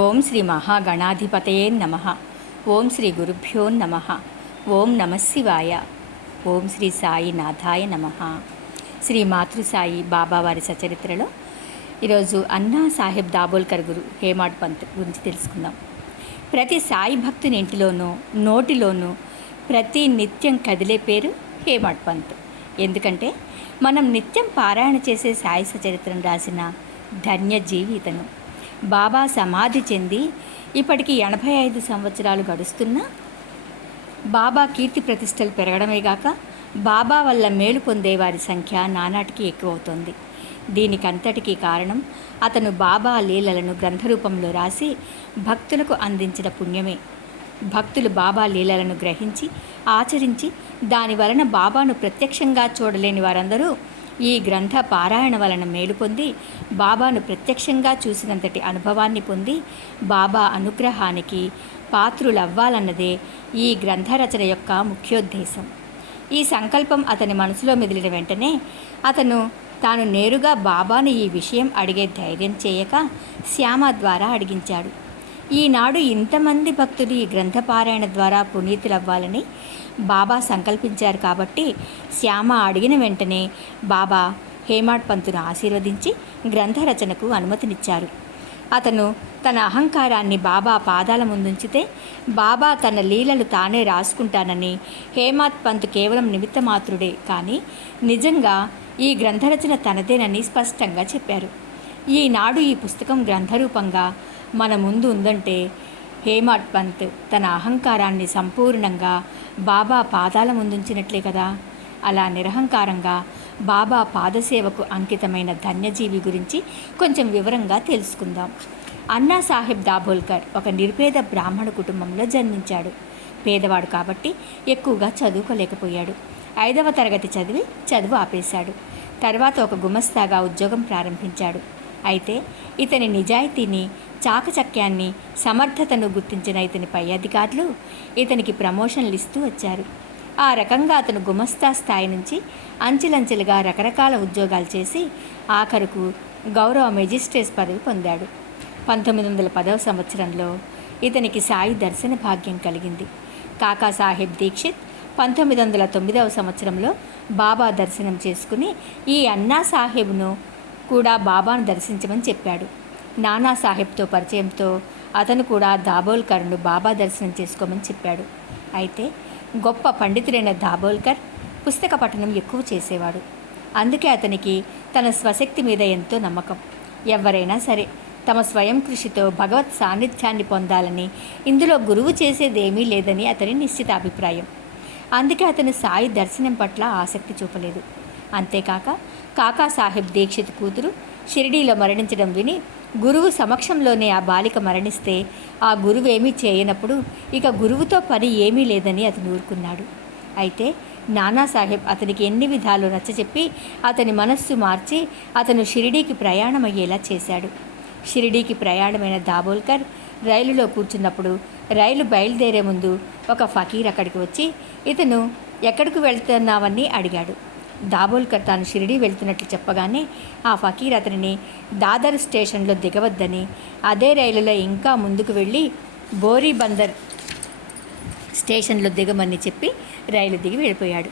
ఓం శ్రీ మహాగణాధిపతయే నమ. ఓం శ్రీ గురుభ్యో నమ. ఓం నమశివాయ. ఓం శ్రీ సాయినాథాయ నమ. శ్రీ మాతృసాయి బాబావారి సచరిత్రలో ఈరోజు అన్నా సాహెబ్ దాబోల్కర్ గురు హేమాడ్ పంత్ గురించి తెలుసుకుందాం. ప్రతి సాయి భక్తుని ఇంటిలోనూ నోటిలోనూ ప్రతి నిత్యం కదిలే పేరు హేమాడ్ పంత్. ఎందుకంటే మనం నిత్యం పారాయణ చేసే సాయి సచరిత్రను రాసిన ధన్యజీవి ఇతను. బాబా సమాధి చెంది ఇప్పటికి 85 సంవత్సరాలు గడుస్తున్నా బాబా కీర్తి ప్రతిష్టలు పెరగడమేగాక బాబా వల్ల మేలు పొందే వారి సంఖ్య నానాటికి ఎక్కువవుతోంది. దీనికంతటికీ కారణం అతను బాబా లీలలను గ్రంథరూపంలో రాసి భక్తులకు అందించిన పుణ్యమే. భక్తులు బాబా లీలలను గ్రహించి ఆచరించి దాని వలన బాబాను ప్రత్యక్షంగా చూడలేని వారందరూ ఈ గ్రంథ పారాయణ వలన మేలు పొంది బాబాను ప్రత్యక్షంగా చూసినంతటి అనుభవాన్ని పొంది బాబా అనుగ్రహానికి పాత్రులవ్వాలన్నదే ఈ గ్రంథ రచన యొక్క ముఖ్యోద్దేశం. ఈ సంకల్పం అతని మనసులో మెదిలిన వెంటనే అతను తాను నేరుగా బాబాను ఈ విషయం అడిగే ధైర్యం చేయక శ్యామ ద్వారా అడిగించాడు. ఈనాడు ఇంతమంది భక్తులు ఈ గ్రంథపారాయణ ద్వారా పునీతులవ్వాలని బాబా సంకల్పించారు కాబట్టి శ్యామ అడిగిన వెంటనే బాబా హేమాడ్ పంతును ఆశీర్వదించి గ్రంథ రచనకు అనుమతినిచ్చారు. అతను తన అహంకారాన్ని బాబా పాదాల ముందుంచితే బాబా తన లీలలు తానే రాసుకుంటానని, హేమాడ్ పంత్ కేవలం నిమిత్తమాత్రుడే కానీ నిజంగా ఈ గ్రంథరచన తనదేనని స్పష్టంగా చెప్పారు. ఈనాడు ఈ పుస్తకం గ్రంథరూపంగా మన ముందు ఉందంటే హేమాడ్ పంత్ తన అహంకారాన్ని సంపూర్ణంగా బాబా పాదాల ముందుంచినట్లే కదా. అలా నిరహంకారంగా బాబా పాదసేవకు అంకితమైన ధన్యజీవి గురించి కొంచెం వివరంగా తెలుసుకుందాం. అన్నా సాహెబ్ దాబోల్కర్ ఒక నిరుపేద బ్రాహ్మణ కుటుంబంలో జన్మించాడు. పేదవాడు కాబట్టి ఎక్కువగా చదువుకోలేకపోయాడు. 5వ తరగతి చదువు ఆపేశాడు. తర్వాత ఒక గుమస్తాగా ఉద్యోగం ప్రారంభించాడు. అయితే ఇతని నిజాయితీని, చాకచక్యాన్ని, సమర్థతను గుర్తించిన ఇతని పై అధికారులు ఇతనికి ప్రమోషన్లు ఇస్తూ వచ్చారు. ఆ రకంగా అతను గుమస్తా స్థాయి నుంచి అంచెలంచెలుగా రకరకాల ఉద్యోగాలు చేసి ఆఖరుకు గౌరవ మెజిస్ట్రేట్ పదవి పొందాడు. 1910వ సంవత్సరంలో ఇతనికి సాయి దర్శన భాగ్యం కలిగింది. కాకాసాహెబ్ దీక్షిత్ 1909వ సంవత్సరంలో బాబా దర్శనం చేసుకుని ఈ అన్నా సాహెబ్ను కూడా బాబాను దర్శించమని చెప్పాడు. నానాసాహెబ్తో పరిచయంతో అతను కూడా దాబోల్కర్ను బాబా దర్శనం చేసుకోమని చెప్పాడు. అయితే గొప్ప పండితుడైన దాబోల్కర్ పుస్తక పఠనం ఎక్కువ చేసేవాడు. అందుకే అతనికి తన స్వశక్తి మీద ఎంతో నమ్మకం. ఎవరైనా సరే తమ స్వయం కృషితో భగవత్ సాన్నిధ్యాన్ని పొందాలని, ఇందులో గురువు చేసేదేమీ లేదని అతని నిశ్చిత అభిప్రాయం. అందుకే అతను సాయి దర్శనం పట్ల ఆసక్తి చూపలేదు. అంతేకాక కాకాసాహెబ్ దీక్షిత్ కూతురు షిరిడీలో మరణించడం విని గురువు సమక్షంలోనే ఆ బాలిక మరణిస్తే ఆ గురువేమీ చేయనప్పుడు ఇక గురువుతో పని ఏమీ లేదని అతను ఊరుకున్నాడు. అయితే నానాసాహెబ్ అతనికి ఎన్ని విధాలు నచ్చచెప్పి అతని మనస్సు మార్చి అతను షిరిడీకి ప్రయాణమయ్యేలా చేశాడు. షిరిడీకి ప్రయాణమైన దాబోల్కర్ రైలులో కూర్చున్నప్పుడు రైలు బయలుదేరే ముందు ఒక ఫకీర్ అక్కడికి వచ్చి ఇతను ఎక్కడికి వెళ్తున్నావని అడిగాడు. దాబోల్కర్ తాను షిరిడీ వెళ్తున్నట్లు చెప్పగానే ఆ ఫకీర్ అతనిని దాదర్ స్టేషన్లో దిగవద్దని, అదే రైలులో ఇంకా ముందుకు వెళ్ళి బోరీబందర్ స్టేషన్లో దిగమని చెప్పి రైలు దిగి వెళ్ళిపోయాడు.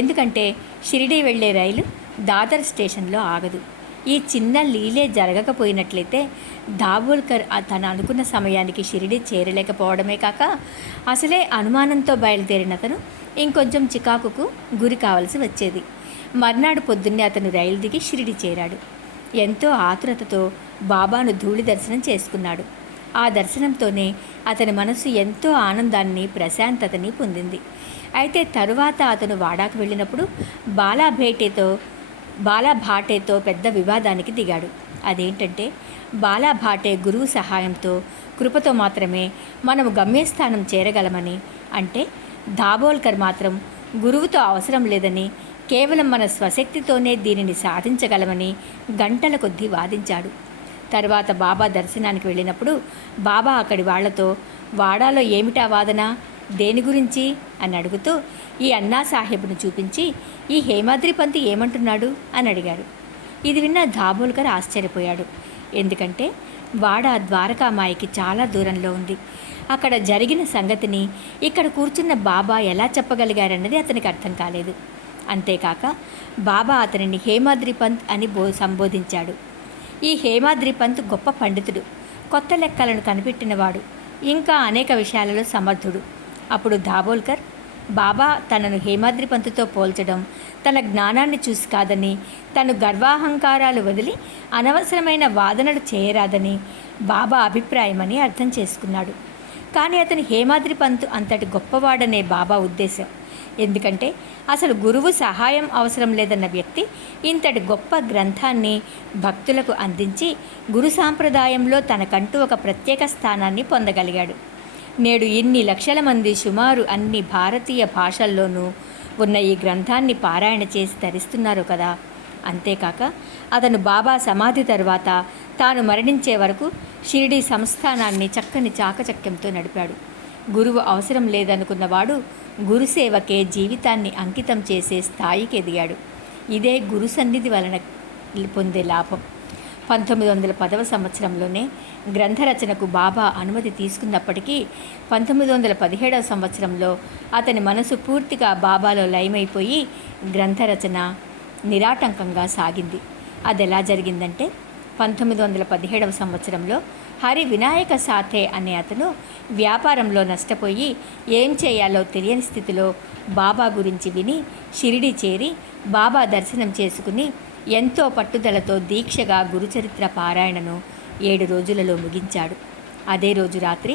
ఎందుకంటే షిరిడీ వెళ్ళే రైలు దాదర్ స్టేషన్లో ఆగదు. ఈ చిన్న లీలే జరగకపోయినట్లయితే దాబోల్కర్ తను అనుకున్న సమయానికి షిరిడీ చేరలేకపోవడమే కాక అసలే అనుమానంతో బయలుదేరిన అతను ఇంకొంచెం చికాకుకు గురి కావాల్సి వచ్చేది. మర్నాడు పొద్దున్నే అతను రైలు దిగి షిరిడి చేరాడు. ఎంతో ఆతురతతో బాబాను ధూళి దర్శనం చేసుకున్నాడు. ఆ దర్శనంతోనే అతని మనసు ఎంతో ఆనందాన్ని, ప్రశాంతతని పొందింది. అయితే తరువాత అతను వాడాకు వెళ్ళినప్పుడు బాలాభాటేతో పెద్ద వివాదానికి దిగాడు. అదేంటంటే బాలాభాటే గురువు సహాయంతో, కృపతో మాత్రమే మనము గమ్యస్థానం చేరగలమని, అంటే దాబోల్కర్ మాత్రం గురువుతో అవసరం లేదని, కేవలం మన స్వశక్తితోనే దీనిని సాధించగలమని గంటల కొద్దీ వాదించాడు. తర్వాత బాబా దర్శనానికి వెళ్ళినప్పుడు బాబా అక్కడి వాళ్లతో వాడాలో ఏమిటా వాదన, దేని గురించి అని అడుగుతూ ఈ అన్నా సాహెబ్ను చూపించి ఈ హేమాద్రి పంత్ ఏమంటున్నాడు అని అడిగారు. ఇది విన్న దాబోల్కర్ ఆశ్చర్యపోయాడు. ఎందుకంటే వాడ ద్వారకామాయికి చాలా దూరంలో ఉంది. అక్కడ జరిగిన సంగతిని ఇక్కడ కూర్చున్న బాబా ఎలా చెప్పగలిగారన్నది అతనికి అర్థం కాలేదు. అంతేకాక బాబా అతనిని హేమాద్రి పంత్ అని సంబోధించాడు. ఈ హేమాద్రి పంత్ గొప్ప పండితుడు, కొత్త లెక్కలను కనిపెట్టినవాడు, ఇంకా అనేక విషయాలలో సమర్థుడు. అప్పుడు దాబోల్కర్ బాబా తనను హేమాద్రి పంతుతో పోల్చడం తన జ్ఞానాన్ని చూసి కాదని, తను గర్వాహంకారాలు వదిలి అనవసరమైన వాదనలు చేయరాదని బాబా అభిప్రాయమని అర్థం చేసుకున్నాడు. కానీ అతను హేమాద్రి పంతు అంతటి గొప్పవాడనే బాబా ఉద్దేశం. ఎందుకంటే అసలు గురువు సహాయం అవసరం లేదన్న వ్యక్తి ఇంతటి గొప్ప గ్రంథాన్ని భక్తులకు అందించి గురు సాంప్రదాయంలో తనకంటూ ఒక ప్రత్యేక స్థానాన్ని పొందగలిగాడు. నేడు ఇన్ని లక్షల మంది సుమారు అన్ని భారతీయ భాషల్లోనూ ఉన్న ఈ గ్రంథాన్ని పారాయణ చేసి ధరిస్తున్నారు కదా. అంతేకాక అతను బాబా సమాధి తరువాత తాను మరణించే వరకు షిరిడీ సంస్థానాన్ని చక్కని చాకచక్యంతో నడిపాడు. గురువు అవసరం లేదనుకున్నవాడు గురుసేవకే జీవితాన్ని అంకితం చేసే స్థాయికి ఎదిగాడు. ఇదే గురు సన్నిధి వలన పొందే లాభం. 1910వ సంవత్సరంలోనే గ్రంథరచనకు బాబా అనుమతి తీసుకున్నప్పటికీ 1917వ సంవత్సరంలో అతని మనసు పూర్తిగా బాబాలో లయమైపోయి గ్రంథరచన నిరాటంకంగా సాగింది. అది ఎలా జరిగిందంటే 1917వ సంవత్సరంలో హరి వినాయక సాథే అనే అతను వ్యాపారంలో నష్టపోయి ఏం చేయాలో తెలియని స్థితిలో బాబా గురించి విని షిరిడి చేరి బాబా దర్శనం చేసుకుని ఎంతో పట్టుదలతో దీక్షగా గురుచరిత్ర పారాయణను 7 రోజులలో ముగించాడు. అదే రోజు రాత్రి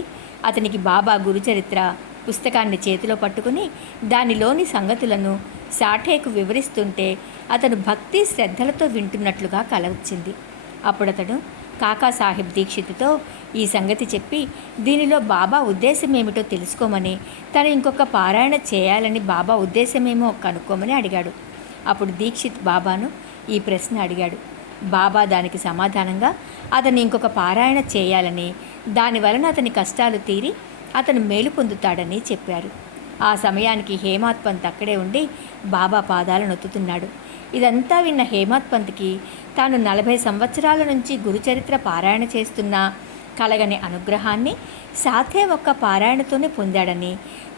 అతనికి బాబా గురుచరిత్ర పుస్తకాన్ని చేతిలో పట్టుకుని దానిలోని సంగతులను సాఠేకు వివరిస్తుంటే అతను భక్తి శ్రద్ధలతో వింటున్నట్లుగా కల వచ్చింది. అప్పుడతడు కాకాసాహెబ్ దీక్షితుతో ఈ సంగతి చెప్పి దీనిలో బాబా ఉద్దేశం ఏమిటో తెలుసుకోమని, తను ఇంకొక పారాయణ చేయాలని బాబా ఉద్దేశమేమో కనుక్కోమని అడిగాడు. అప్పుడు దీక్షిత్ బాబాను ఈ ప్రశ్న అడిగాడు. బాబా దానికి సమాధానంగా అతను ఇంకొక పారాయణ చేయాలని, దానివలన అతని కష్టాలు తీరి అతను మేలు పొందుతాడని చెప్పారు. ఆ సమయానికి హేమాత్ పంత్ అక్కడే ఉండి బాబా పాదాలు నొత్తుతున్నాడు. ఇదంతా విన్న హేమాత్ పంత్కి తాను 40 సంవత్సరాల నుంచి గురుచరిత్ర పారాయణ చేస్తున్న కలగని అనుగ్రహాన్ని సాథే ఒక్క పారాయణతోనే పొందాడని,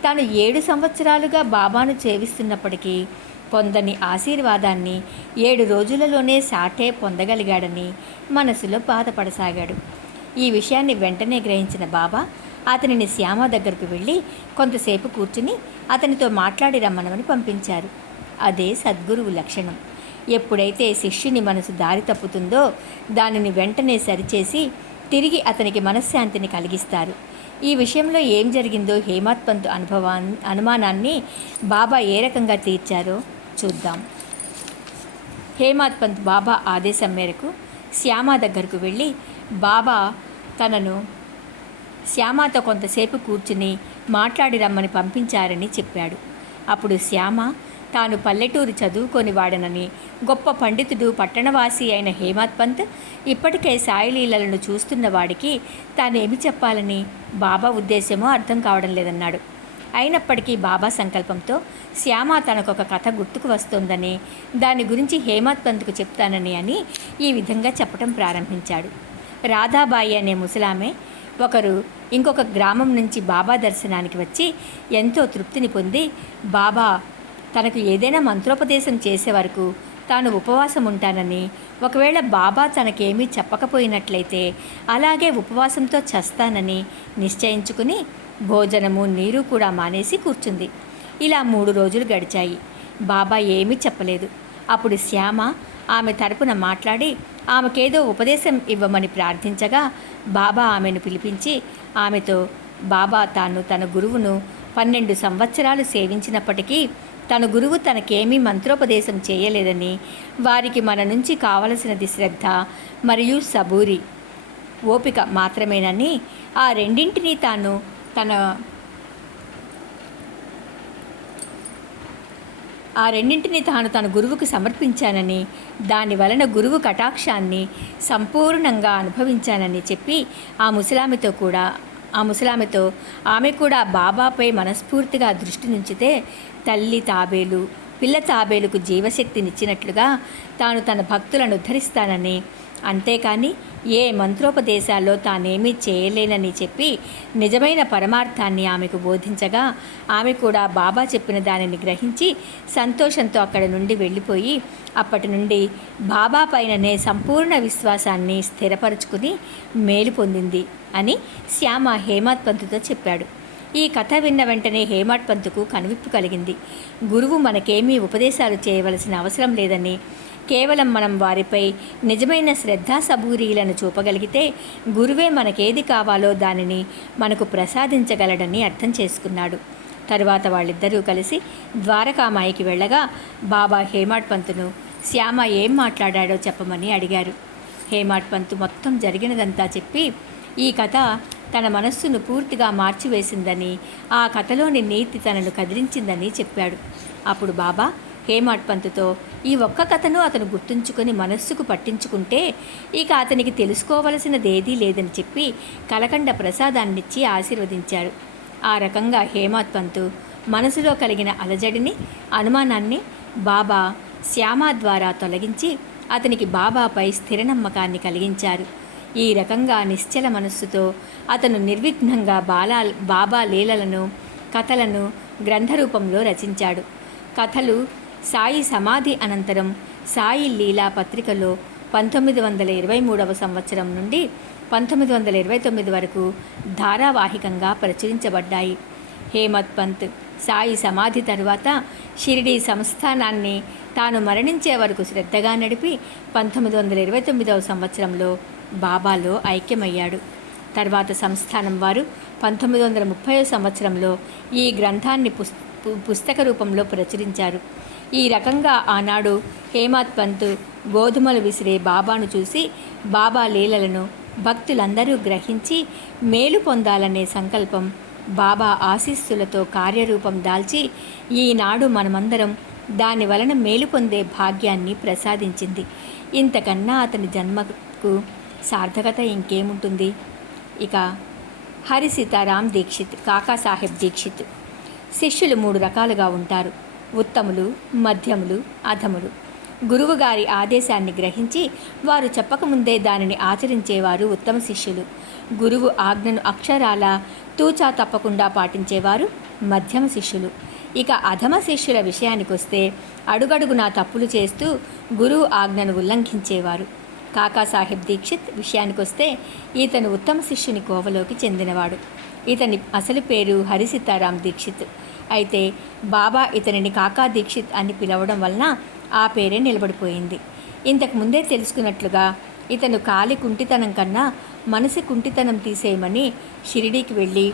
తాను 7 సంవత్సరాలుగా బాబాను సేవిస్తున్నప్పటికీ పొందని ఆశీర్వాదాన్ని 7 రోజులలోనే సాఠే పొందగలిగాడని మనసులో బాధపడసాగాడు. ఈ విషయాన్ని వెంటనే గ్రహించిన బాబా అతనిని శ్యామ దగ్గరకు వెళ్ళి కొంతసేపు కూర్చుని అతనితో మాట్లాడి రమ్మనమని పంపించారు. అదే సద్గురువు లక్షణం. ఎప్పుడైతే శిష్యుని మనసు దారి తప్పుతుందో దానిని వెంటనే సరిచేసి తిరిగి అతనికి మనశ్శాంతిని కలిగిస్తారు. ఈ విషయంలో ఏం జరిగిందో హేమాత్ పంత్ అనుమానాన్ని బాబా ఏ రకంగా తీర్చారో చూద్దాం. హేమాత్ పంత్ బాబా ఆదేశం మేరకు శ్యామ దగ్గరకు వెళ్ళి బాబా తనను శ్యామతో కొంతసేపు కూర్చుని మాట్లాడి రమ్మని పంపించారని చెప్పాడు. అప్పుడు శ్యామ తాను పల్లెటూరు చదువుకొని వాడనని, గొప్ప పండితుడు పట్టణవాసి అయిన హేమాత్ పంత్ ఇప్పటికే సాయిలీలను చూస్తున్న వాడికి తానేమి చెప్పాలని బాబా ఉద్దేశమో అర్థం కావడం లేదన్నాడు. అయినప్పటికీ బాబా సంకల్పంతో శ్యామ తనకొక కథ గుర్తుకు వస్తోందని, దాని గురించి హేమాత్ పంత్కు చెప్తానని అని ఈ విధంగా చెప్పడం ప్రారంభించాడు. రాధాబాయి అనే ముసలామె ఒకరు ఇంకొక గ్రామం నుంచి బాబా దర్శనానికి వచ్చి ఎంతో తృప్తిని పొంది బాబా తనకు ఏదైనా మంత్రోపదేశం చేసే వరకు తాను ఉపవాసం ఉంటానని, ఒకవేళ బాబా తనకేమీ చెప్పకపోయినట్లయితే అలాగే ఉపవాసంతో చస్తానని నిశ్చయించుకుని భోజనము నీరు కూడా మానేసి కూర్చుంది. ఇలా 3 రోజులు గడిచాయి. బాబా ఏమీ చెప్పలేదు. అప్పుడు శ్యామ ఆమె తరపున మాట్లాడి ఆమెకేదో ఉపదేశం ఇవ్వమని ప్రార్థించగా బాబా ఆమెను పిలిపించి ఆమెతో బాబా తాను తన గురువును 12 సంవత్సరాలు సేవించినప్పటికీ తన గురువు తనకేమీ మంత్రోపదేశం చేయలేదని, వారికి మన నుంచి కావలసినది శ్రద్ధ మరియు సబూరి ఓపిక మాత్రమేనని, ఆ రెండింటినీ తాను తన గురువుకు సమర్పించానని, దాని వలన గురువు కటాక్షాన్ని సంపూర్ణంగా అనుభవించానని చెప్పి ఆ ముసలామెతో ఆమె కూడా బాబాపై మనస్ఫూర్తిగా దృష్టి నుంచితే తల్లి తాబేలు పిల్ల తాబేలుకు జీవశక్తినిచ్చినట్లుగా తాను తన భక్తులను ఉద్ధరిస్తానని, అంతేకాని ఏ మంత్రోపదేశాల్లో తానేమీ చేయలేనని చెప్పి నిజమైన పరమార్థాన్ని ఆమెకు బోధించగా ఆమె కూడా బాబా చెప్పిన దానిని గ్రహించి సంతోషంతో అక్కడి నుండి వెళ్ళిపోయి అప్పటి నుండి బాబా పైననే సంపూర్ణ విశ్వాసాన్ని స్థిరపరుచుకుని మేలు పొందింది అని శ్యామ హేమత్ పంతుతో చెప్పాడు. ఈ కథ విన్న వెంటనే హేమత్ పంతుకు కనువిప్పు కలిగింది. గురువు మనకేమీ ఉపదేశాలు చేయవలసిన అవసరం లేదని, కేవలం మనం వారిపై నిజమైన శ్రద్ధాసబూరీలను చూపగలిగితే గురువే మనకేది కావాలో దానిని మనకు ప్రసాదించగలడని అర్థం చేసుకున్నాడు. తరువాత వాళ్ళిద్దరూ కలిసి ద్వారకామాయికి వెళ్ళగా బాబా హేమత్ పంతును శ్యామ ఏం మాట్లాడాడో చెప్పమని అడిగారు. హేమత్ పంతు మొత్తం జరిగినదంతా చెప్పి ఈ కథ తన మనస్సును పూర్తిగా మార్చివేసిందని, ఆ కథలోని నీతి తనను కదిలించిందని చెప్పాడు. అప్పుడు బాబా హేమత్ పంతుతో ఈ ఒక్క కథను అతను గుర్తుంచుకొని మనస్సుకు పట్టించుకుంటే ఇక అతనికి తెలుసుకోవలసినదేదీ లేదని చెప్పి కలకండ ప్రసాదాన్నిచ్చి ఆశీర్వదించారు. ఆ రకంగా హేమత్ పంతు మనసులో కలిగిన అలజడిని, అనుమానాన్ని బాబా శ్యామ ద్వారా తొలగించి అతనికి బాబాపై స్థిర నమ్మకాన్ని కలిగించారు. ఈ రకంగా నిశ్చల మనస్సుతో అతను నిర్విఘ్నంగా బాబా లీలలను, కథలను గ్రంథరూపంలో రచించాడు. కథలు సాయి సమాధి అనంతరం సాయి లీలా పత్రికలో 1923 సంవత్సరం నుండి 1929 వరకు ధారావాహికంగా ప్రచురించబడ్డాయి. హేమత్ పంత్ సాయి సమాధి తరువాత షిరిడీ సంస్థానాన్ని తాను మరణించే వరకు శ్రద్ధగా నడిపి 1929 సంవత్సరంలో బాబాలో ఐక్యమయ్యాడు. తర్వాత సంస్థానం వారు 1930 సంవత్సరంలో ఈ గ్రంథాన్ని పుస్తక రూపంలో ప్రచురించారు. ఈ రకంగా ఆనాడు హేమత్ పంత్ గోధుమలు విసిరే బాబాను చూసి బాబా లీలలను భక్తులందరూ గ్రహించి మేలు పొందాలనే సంకల్పం బాబా ఆశీస్సులతో కార్యరూపం దాల్చి ఈనాడు మనమందరం దాని వలన మేలు పొందే భాగ్యాన్ని ప్రసాదించింది. ఇంతకన్నా అతని జన్మకు సార్థకత ఇంకేముంటుంది? ఇక హరి సీతారాం దీక్షిత్, కాకాసాహెబ్ దీక్షిత్. శిష్యులు 3 రకాలుగా ఉంటారు: ఉత్తములు, మధ్యములు, అధములు. గురువుగారి ఆదేశాన్ని గ్రహించి వారు చెప్పకముందే దానిని ఆచరించేవారు ఉత్తమ శిష్యులు. గురువు ఆజ్ఞను అక్షరాల తూచా తప్పకుండా పాటించేవారు మధ్యమ శిష్యులు. ఇక అధమ శిష్యుల విషయానికొస్తే అడుగడుగునా తప్పులు చేస్తూ గురువు ఆజ్ఞను ఉల్లంఘించేవారు. కాకాసాహెబ్ దీక్షిత్ విషయానికొస్తే ఈతను ఉత్తమ శిష్యుని కోవలోకి చెందినవాడు. ఇతని అసలు పేరు హరి సీతారాం దీక్షిత్. అయితే బాబా ఇతనిని కాకా దీక్షిత్ అని పిలవడం వలన ఆ పేరే నిలబడిపోయింది. ఇంతకు ముందే తెలుసుకున్నట్లుగా ఇతను కాలి కుంటితనం కన్నా మనసు కుంటితనం తీసేయమని షిరిడీకి వెళ్ళి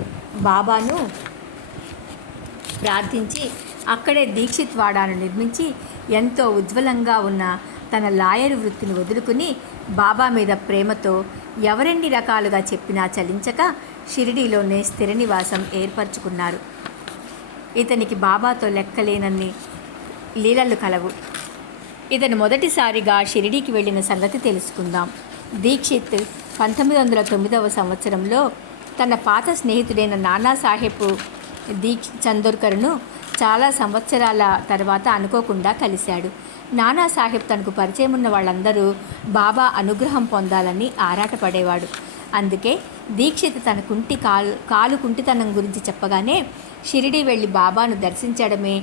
బాబాను ప్రార్థించి అక్కడే దీక్షిత్ వాడాను నిర్మించి ఎంతో ఉజ్వలంగా ఉన్న తన లాయరు వృత్తిని వదులుకుని బాబా మీద ప్రేమతో ఎవరెన్ని రకాలుగా చెప్పినా చలించక షిరిడీలోనే స్థిర నివాసం ఏర్పరచుకున్నారు. ఇతనికి బాబాతో లెక్కలేనన్ని లీలలు కలవు. ఇతను మొదటిసారిగా షిరిడీకి వెళ్ళిన సంగతి తెలుసుకుందాం. దీక్షిత్ 1909 సంవత్సరంలో తన పాత స్నేహితుడైన నానాసాహెబ్ చందోర్కర్ను చాలా సంవత్సరాల తర్వాత అనుకోకుండా కలిశాడు. నానాసాహెబ్ తనకు పరిచయం ఉన్న వాళ్ళందరూ బాబా అనుగ్రహం పొందాలని ఆరాటపడేవాడు. అందుకే దీక్షిత్ తన కాలు కుంటితనం గురించి చెప్పగానే షిరిడీ వెళ్ళి బాబాను దర్శించడమే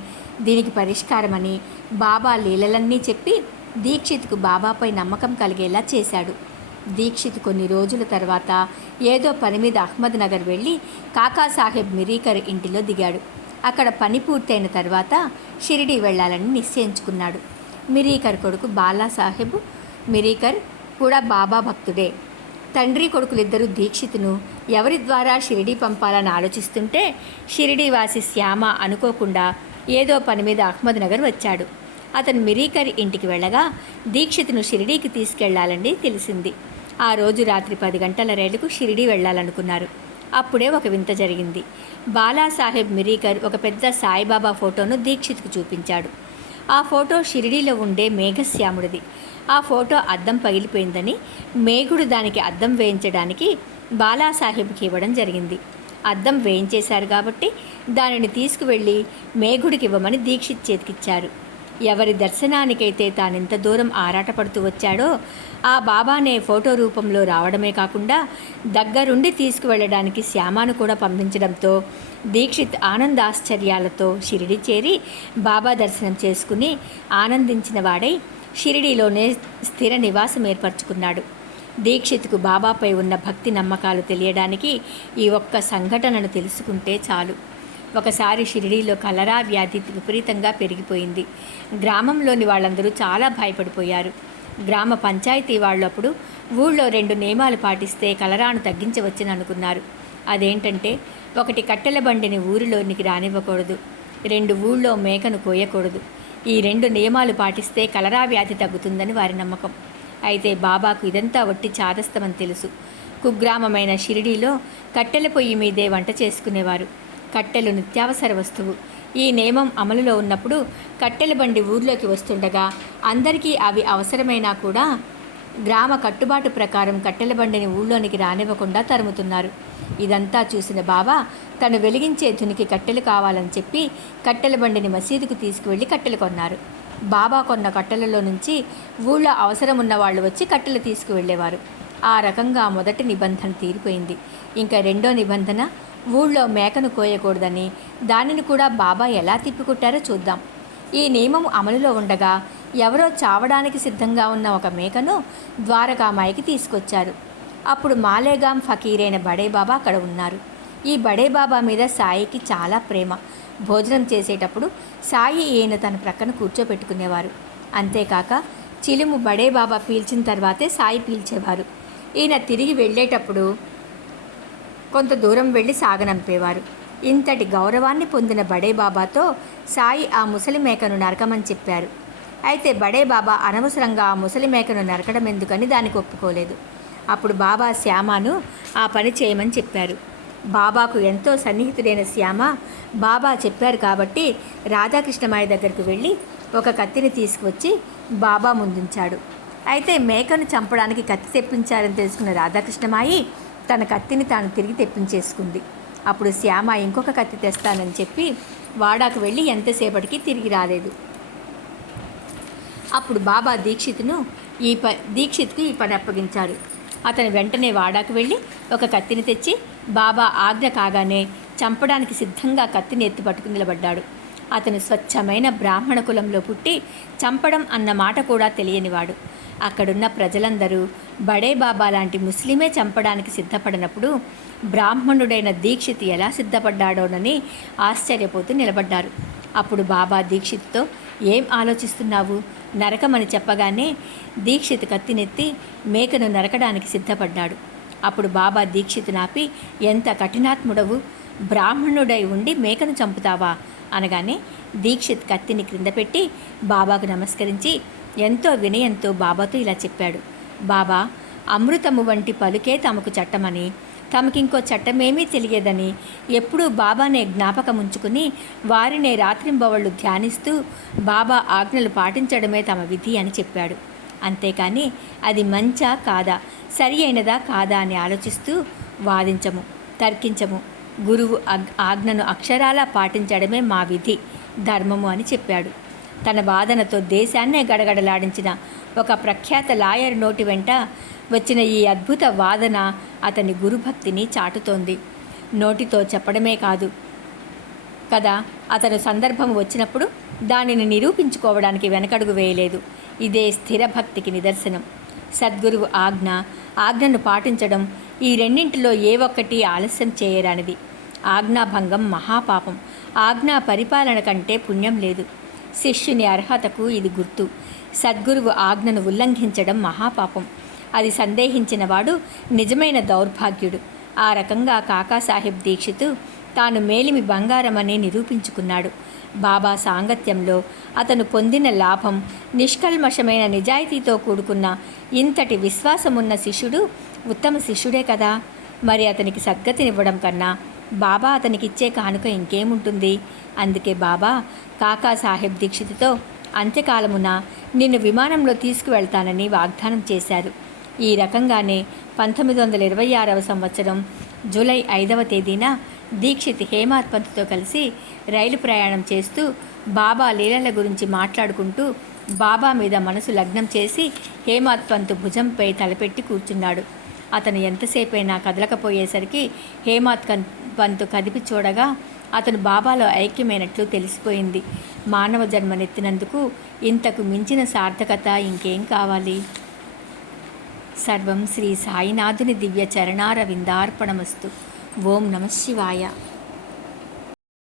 దీనికి పరిష్కారమని బాబా లీలలన్నీ చెప్పి దీక్షిత్కు బాబాపై నమ్మకం కలిగేలా చేశాడు. దీక్షిత్ కొన్ని రోజుల తర్వాత ఏదో పని మీద అహ్మద్ నగర్ వెళ్ళి కాకాసాహెబ్ మిరీకర్ ఇంటిలో దిగాడు. అక్కడ పని పూర్తయిన తర్వాత షిరిడీ వెళ్ళాలని నిశ్చయించుకున్నాడు. మిరీకర్ కొడుకు బాలాసాహెబ్ మిరీకర్ కూడా బాబా భక్తుడే. తండ్రి కొడుకులిద్దరూ దీక్షిత్ను ఎవరి ద్వారా షిరిడీ పంపాలని ఆలోచిస్తుంటే షిరిడీవాసి శ్యామ అనుకోకుండా ఏదో పని మీద అహ్మద్ నగర్ వచ్చాడు. అతను మిరీకర్ ఇంటికి వెళ్ళగా దీక్షిత్ను షిరిడీకి తీసుకెళ్లాలని తెలిసింది. ఆ రోజు రాత్రి 10 గంటల రైలుకు షిరిడీ వెళ్ళాలనుకున్నారు. అప్పుడే ఒక వింత జరిగింది. బాలాసాహెబ్ మిరీకర్ ఒక పెద్ద సాయిబాబా ఫోటోను దీక్షిత్కు చూపించాడు. ఆ ఫోటో షిరిడీలో ఉండే మేఘశ్యాముడిది. ఆ ఫోటో అద్దం పగిలిపోయిందని మేఘుడు దానికి అద్దం వేయించడానికి బాలాసాహెబ్కి ఇవ్వడం జరిగింది. అద్దం వేయించేశారు కాబట్టి దానిని తీసుకువెళ్ళి మేఘుడికి ఇవ్వమని దీక్షిత్ చేతికిచ్చారు. ఎవరి దర్శనానికైతే తానెంత దూరం ఆరాటపడుతూ వచ్చాడో ఆ బాబానే ఫోటో రూపంలో రావడమే కాకుండా దగ్గరుండి తీసుకువెళ్ళడానికి శ్యామాను కూడా పంపించడంతో దీక్షిత్ ఆనందాశ్చర్యాలతో షిరిడి చేరి బాబా దర్శనం చేసుకుని ఆనందించిన వాడై షిరిడీలోనే స్థిర నివాసం ఏర్పరచుకున్నాడు. దీక్షిత్కు బాబాపై ఉన్న భక్తి నమ్మకాలు తెలియడానికి ఈ ఒక్క సంఘటనను తెలుసుకుంటే చాలు. ఒకసారి షిరిడీలో కలరా వ్యాధి విపరీతంగా పెరిగిపోయింది. గ్రామంలోని వాళ్ళందరూ చాలా భయపడిపోయారు. గ్రామ పంచాయతీ వాళ్ళు అప్పుడు ఊళ్ళో 2 నియమాలు పాటిస్తే కలరాను తగ్గించవచ్చని అనుకున్నారు. అదేంటంటే, 1 కట్టెల బండిని ఊరిలోనికి రానివ్వకూడదు, 2 ఊళ్ళో మేకను కోయకూడదు. ఈ 2 నియమాలు పాటిస్తే కలరా వ్యాధి తగ్గుతుందని వారి నమ్మకం. అయితే బాబాకు ఇదంతా వట్టి చాదస్తమని తెలుసు. కుగ్రామమైన షిరిడీలో కట్టెల పొయ్యి మీదే వంట చేసుకునేవారు. కట్టెలు నిత్యావసర వస్తువు. ఈ నియమం అమలులో ఉన్నప్పుడు కట్టెల బండి ఊర్లోకి వస్తుండగా అందరికీ అవి అవసరమైనా కూడా గ్రామ కట్టుబాటు ప్రకారం కట్టెల బండిని ఊళ్ళోనికి రానివ్వకుండా తరుముతున్నారు. ఇదంతా చూసిన బాబా తను వెలిగించే ధునికి కట్టెలు కావాలని చెప్పి కట్టెల బండిని మసీదుకు తీసుకువెళ్ళి కట్టెలు కొన్నారు. బాబా కొన్న కట్టెలలో నుంచి ఊళ్ళో అవసరం ఉన్న వాళ్ళు వచ్చి కట్టెలు తీసుకువెళ్ళేవారు. ఆ రకంగా మొదటి నిబంధన తీరిపోయింది. ఇంకా రెండో నిబంధన, ఊళ్ళో మేకను కోయకూడదని. దానిని కూడా బాబా ఎలా తిప్పికొట్టారో చూద్దాం. ఈ నియమం అమలులో ఉండగా ఎవరో చావడానికి సిద్ధంగా ఉన్న ఒక మేకను ద్వారకామాయికి తీసుకొచ్చారు. అప్పుడు మాలేగాం ఫకీరైన బడే బాబా అక్కడ ఉన్నారు. ఈ బడే బాబా మీద సాయికి చాలా ప్రేమ. భోజనం చేసేటప్పుడు సాయి ఈయన తన ప్రక్కన కూర్చోపెట్టుకునేవారు. అంతేకాక చిలుము బడే బాబా పీల్చిన తర్వాతే సాయి పీల్చేవారు. ఈయన తిరిగి వెళ్ళేటప్పుడు కొంత దూరం వెళ్ళి సాగనంపేవారు. ఇంతటి గౌరవాన్ని పొందిన బడే బాబాతో సాయి ఆ ముసలి మేకను నరకమని చెప్పారు. అయితే బడే బాబా అనవసరంగా ఆ ముసలి మేకను నరకడం ఎందుకని దానికి ఒప్పుకోలేదు. అప్పుడు బాబా శ్యామను ఆ పని చేయమని చెప్పారు. బాబాకు ఎంతో సన్నిహితుడైన శ్యామ బాబా చెప్పారు కాబట్టి రాధాకృష్ణమాయ దగ్గరికి వెళ్ళి ఒక కత్తిని తీసుకువచ్చి బాబా ముందుంచాడు. అయితే మేకను చంపడానికి కత్తి తెప్పించారని తెలుసుకున్న రాధాకృష్ణమాయి తన కత్తిని తాను తిరిగి తెప్పించేసుకుంది. అప్పుడు శ్యామ ఇంకొక కత్తి తెస్తానని చెప్పి వాడాకు వెళ్ళి ఎంతసేపటికి తిరిగి రాలేదు. అప్పుడు బాబా దీక్షిత్కు ఈ పని అప్పగించారు. అతను వెంటనే వాడాకు వెళ్ళి ఒక కత్తిని తెచ్చి బాబా ఆజ్ఞ కాగానే చంపడానికి సిద్ధంగా కత్తిని ఎత్తి పట్టుకుని నిలబడ్డాడు. అతను స్వచ్ఛమైన బ్రాహ్మణ కులంలో పుట్టి చంపడం అన్న మాట కూడా తెలియనివాడు. అక్కడున్న ప్రజలందరూ బడే బాబా లాంటి ముస్లిమే చంపడానికి సిద్ధపడినప్పుడు బ్రాహ్మణుడైన దీక్షిత్ ఎలా సిద్ధపడ్డాడోనని ఆశ్చర్యపోతూ నిలబడ్డారు. అప్పుడు బాబా దీక్షిత్తో, ఏం ఆలోచిస్తున్నావు, నరకమని చెప్పగానే దీక్షిత్ కత్తినెత్తి మేకను నరకడానికి సిద్ధపడ్డాడు. అప్పుడు బాబా దీక్షిత్ నాపి, ఎంత కఠినాత్ముడవు, బ్రాహ్మణుడై ఉండి మేకను చంపుతావా అనగానే దీక్షిత్ కత్తిని క్రింద పెట్టి బాబాకు నమస్కరించి ఎంతో వినయంతో బాబాతో ఇలా చెప్పాడు. బాబా, అమృతము వంటి పలుకే తమకు చట్టమని, తమకింకో చట్టమేమీ తెలియదని ఎప్పుడూ బాబానే జ్ఞాపకముంచుకుని వారినే రాత్రింబవళ్ళు ధ్యానిస్తూ బాబా ఆజ్ఞలు పాటించడమే తమ విధి అని చెప్పాడు. అంతేకాని అది మంచా కాదా, సరి అయినదా కాదా అని ఆలోచిస్తూ వాదించము, తర్కించము. గురువు ఆజ్ఞను అక్షరాలా పాటించడమే మా విధి, ధర్మము అని చెప్పాడు. తన వాదనతో దేశాన్నే గడగడలాడించిన ఒక ప్రఖ్యాత లాయర్ నోటి వెంట వచ్చిన ఈ అద్భుత వాదన అతని గురుభక్తిని చాటుతోంది. నోటితో చెప్పడమే కాదు కదా, అతను సందర్భం వచ్చినప్పుడు దానిని నిరూపించుకోవడానికి వెనకడుగు వేయలేదు. ఇదే స్థిర భక్తికి నిదర్శనం. సద్గురువు ఆజ్ఞను పాటించడం, ఈ రెండింటిలో ఏ ఒక్కటి ఆలస్యం చేయరానిది. ఆజ్ఞాభంగం మహాపాపం. ఆజ్ఞా పరిపాలన కంటే పుణ్యం లేదు. శిష్యుని అర్హతకు ఇది గుర్తు. సద్గురువు ఆజ్ఞను ఉల్లంఘించడం మహాపాపం. అది సందేహించిన వాడు నిజమైన దౌర్భాగ్యుడు. ఆ రకంగా కాకాసాహెబ్ దీక్షిత్ తాను మేలిమి బంగారమని నిరూపించుకున్నాడు. బాబా సాంగత్యంలో అతను పొందిన లాభం, నిష్కల్మషమైన నిజాయితీతో కూడుకున్న ఇంతటి విశ్వాసమున్న శిష్యుడు ఉత్తమ శిష్యుడే కదా. మరి అతనికి సద్గతినివ్వడం కన్నా బాబా అతనికిచ్చే కానుక ఇంకేముంటుంది. అందుకే బాబా కాకాసాహెబ్ దీక్షిత్తో అంత్యకాలమున నిన్ను విమానంలో తీసుకువెళ్తానని వాగ్దానం చేశారు. ఈ రకంగానే 1926వ సంవత్సరం జూలై 5వ తేదీన దీక్షిత్ హేమాత్ పంత్తో కలిసి రైలు ప్రయాణం చేస్తూ బాబా లీలల గురించి మాట్లాడుకుంటూ బాబా మీద మనసు లగ్నం చేసి హేమాత్ పంత్ భుజంపై తలపెట్టి కూర్చున్నాడు. అతను ఎంతసేపైనా కదలకపోయేసరికి హేమాత్ పంత్ కదిపి చూడగా అతను బాబాలో ఐక్యమైనట్లు తెలిసిపోయింది. మానవ జన్మనెత్తినందుకు ఇంతకు మించిన సార్థకత ఇంకేం కావాలి? సర్వం శ్రీ సాయినాథుని దివ్య చరణారవిందార్పణమస్తు. ఓం నమః శివాయ.